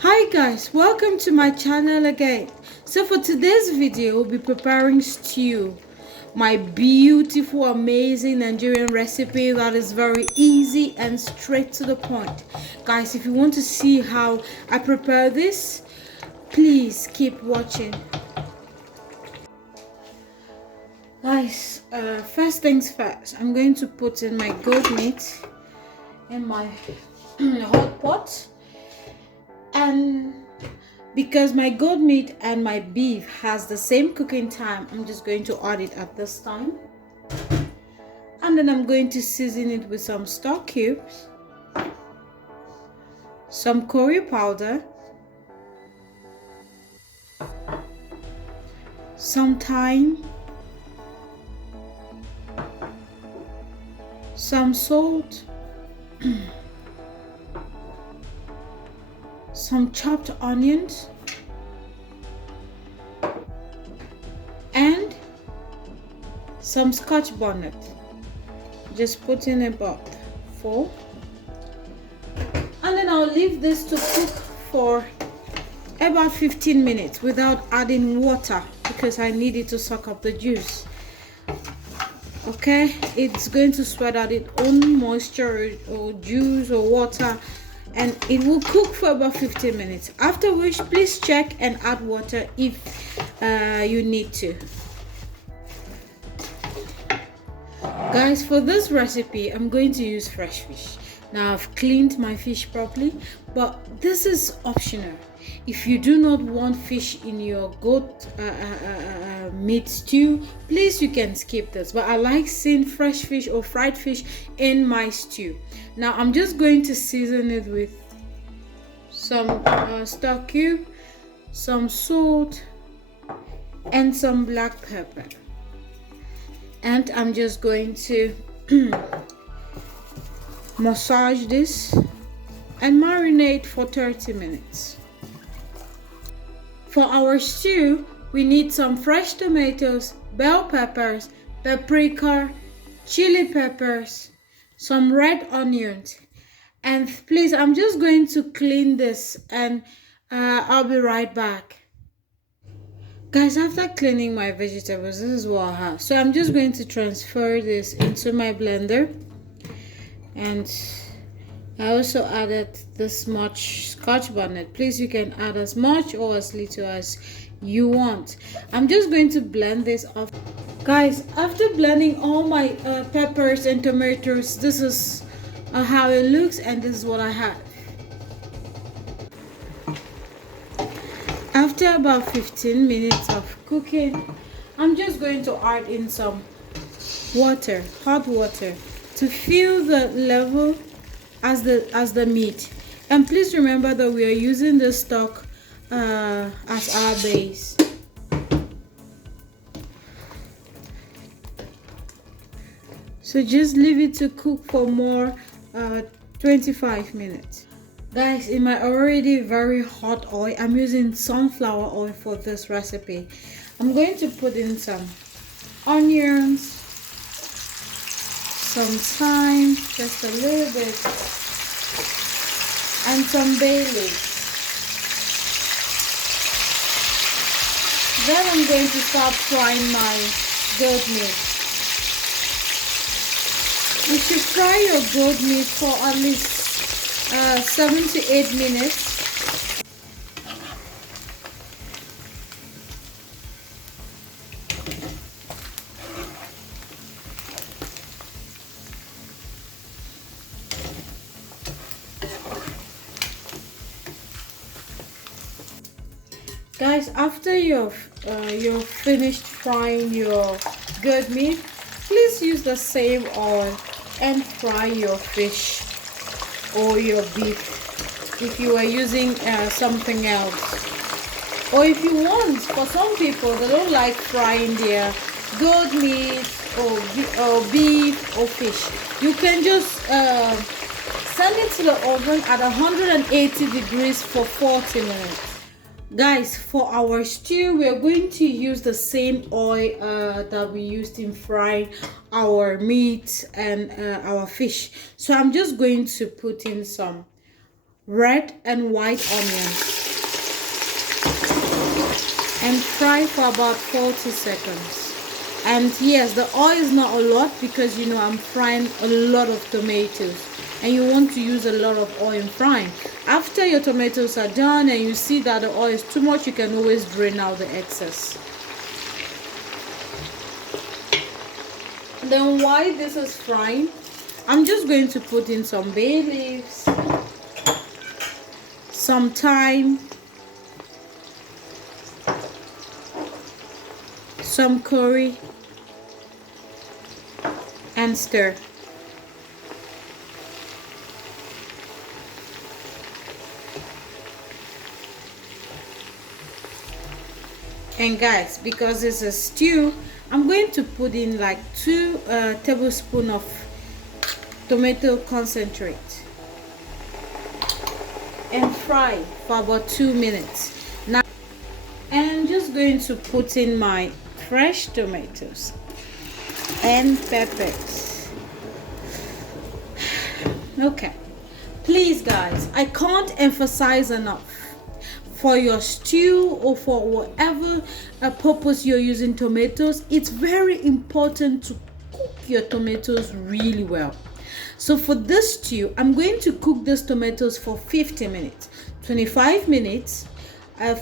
Hi guys, welcome to my channel again. So for today's video, we'll be preparing stew. My beautiful, amazing Nigerian recipe that is very easy and straight to the point. Guys, if you want to see how I prepare this, please keep watching. Guys, first things first, I'm going to put in my goat meat in my hot pot. And because my goat meat and my beef has the same cooking time, I'm just going to add it at this time. And then I'm going to season it with some stock cubes, some curry powder, some thyme, some salt, some chopped onions, and some scotch bonnet. Just put in about 4, and then I'll leave this to cook for about 15 minutes without adding water because I need it to suck up the juice. Okay, it's going to sweat out its own moisture or juice or water, and it will cook for about 15 minutes, after which please check and add water if you need to. Guys, for this recipe I'm going to use fresh fish. Now I've cleaned my fish properly, but this is optional. If you do not want fish in your goat meat stew, please you can skip this, but I like seeing fresh fish or fried fish in my stew. Now I'm just going to season it with some stock cube, some salt, and some black pepper, and I'm just going to massage this and marinate for 30 minutes. For our stew, we need some fresh tomatoes, bell peppers, paprika, chili peppers, some red onions, and please, I'm just going to clean this and I'll be right back. Guys, after cleaning my vegetables, this is what I have. So I'm just going to transfer this into my blender, and I also added this much scotch bonnet. Please, you can add as much or as little as you want. I'm just going to blend this off. Guys, after blending all my peppers and tomatoes, this is how it looks, and this is what I have. After about 15 minutes of cooking, I'm just going to add in some water, hot water, to fill the level as the meat. And please remember that we are using the stock as our base. So just leave it to cook for more 25 minutes. Guys, in my already very hot oil, I'm using sunflower oil for this recipe. I'm going to put in some onions, some thyme, just a little bit, and some bay leaves. Then I'm going to start frying my goat meat. You should fry your goat meat for at least 7 to 8 minutes. Guys, after you're finished frying your goat meat, please use the same oil and fry your fish or your beef if you are using something else. Or if you want, for some people they don't like frying their goat meat or beef or fish, you can just send it to the oven at 180 degrees for 40 minutes. Guys, for our stew, we are going to use the same oil that we used in frying our meat and our fish. So I'm just going to put in some red and white onions and fry for about 40 seconds. And yes, the oil is not a lot because you know I'm frying a lot of tomatoes and you want to use a lot of oil in frying. After your tomatoes are done and you see that the oil is too much, you can always drain out the excess. And then while this is frying, I'm just going to put in some bay leaves, some thyme, some curry, and stir. And guys, because it's a stew, I'm going to put in like 2 tablespoons of tomato concentrate and fry for about 2 minutes. Now, and I'm just going to put in my fresh tomatoes and peppers. Okay, please guys, I can't emphasize enough, for your stew or for whatever purpose you're using tomatoes, it's very important to cook your tomatoes really well. So for this stew, I'm going to cook these tomatoes for 50 minutes, 25 minutes,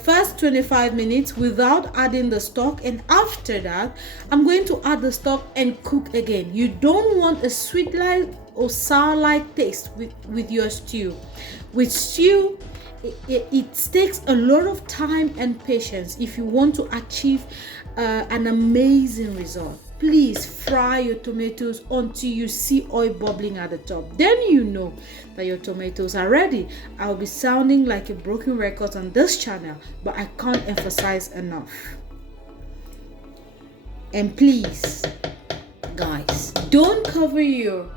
first 25 minutes without adding the stock, and after that I'm going to add the stock and cook again. You don't want a sweet like or sour like taste with your stew. With stew, it takes a lot of time and patience if you want to achieve an amazing result. Please fry your tomatoes until you see oil bubbling at the top. Then you know that your tomatoes are ready. I'll be sounding like a broken record on this channel, but I can't emphasize enough. And please, guys, don't cover your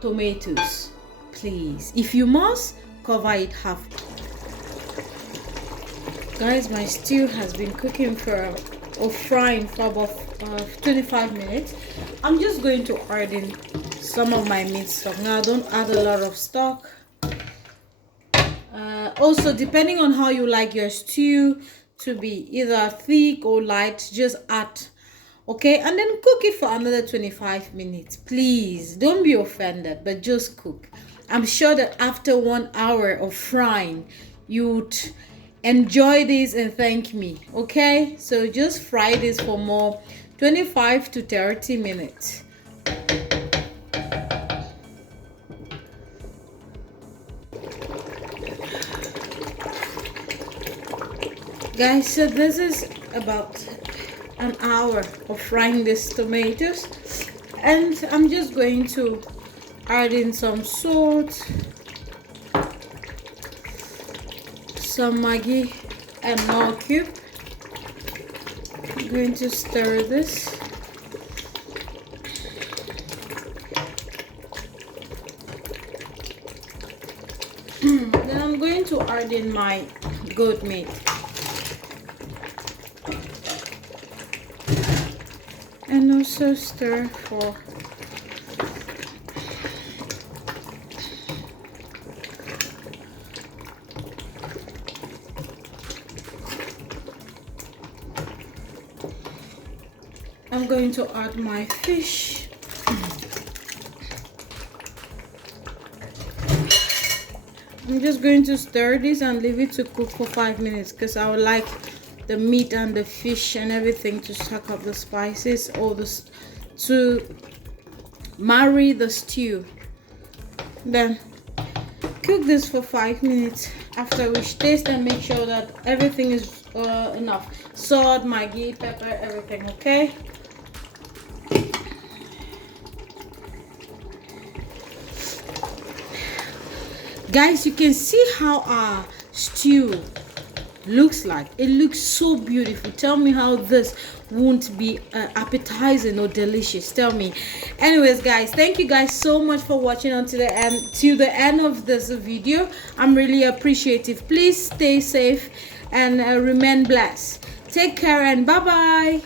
tomatoes. Please, if you must, cover it half. Guys, my stew has been cooking or frying for about 25 minutes. I'm just going to add in some of my meat stock. Now, don't add a lot of stock. Also, depending on how you like your stew to be, either thick or light, just add. Okay, and then cook it for another 25 minutes. Please don't be offended, but just cook. I'm sure that after 1 hour of frying, you'd enjoy this and thank me. Okay, so just fry this for more 25 to 30 minutes. Guys, so this is about an hour of frying these tomatoes, and I'm just going to add in some salt, some Maggi and Knorr cube. I'm going to stir this. Then I'm going to add in my goat meat. And also stir for I'm going to add my fish. I'm just going to stir this and leave it to cook for 5 minutes because I would like the meat and the fish and everything to suck up the spices or to marry the stew. Then cook this for 5 minutes, after which taste and make sure that everything is enough. Salt, Maggi, pepper, everything. Okay. Guys, you can see how our stew looks like. It looks so beautiful. Tell me how this won't be appetizing or delicious. Tell me. Anyways, guys, thank you guys so much for watching until the end of this video. I'm really appreciative. Please stay safe and remain blessed. Take care and bye bye.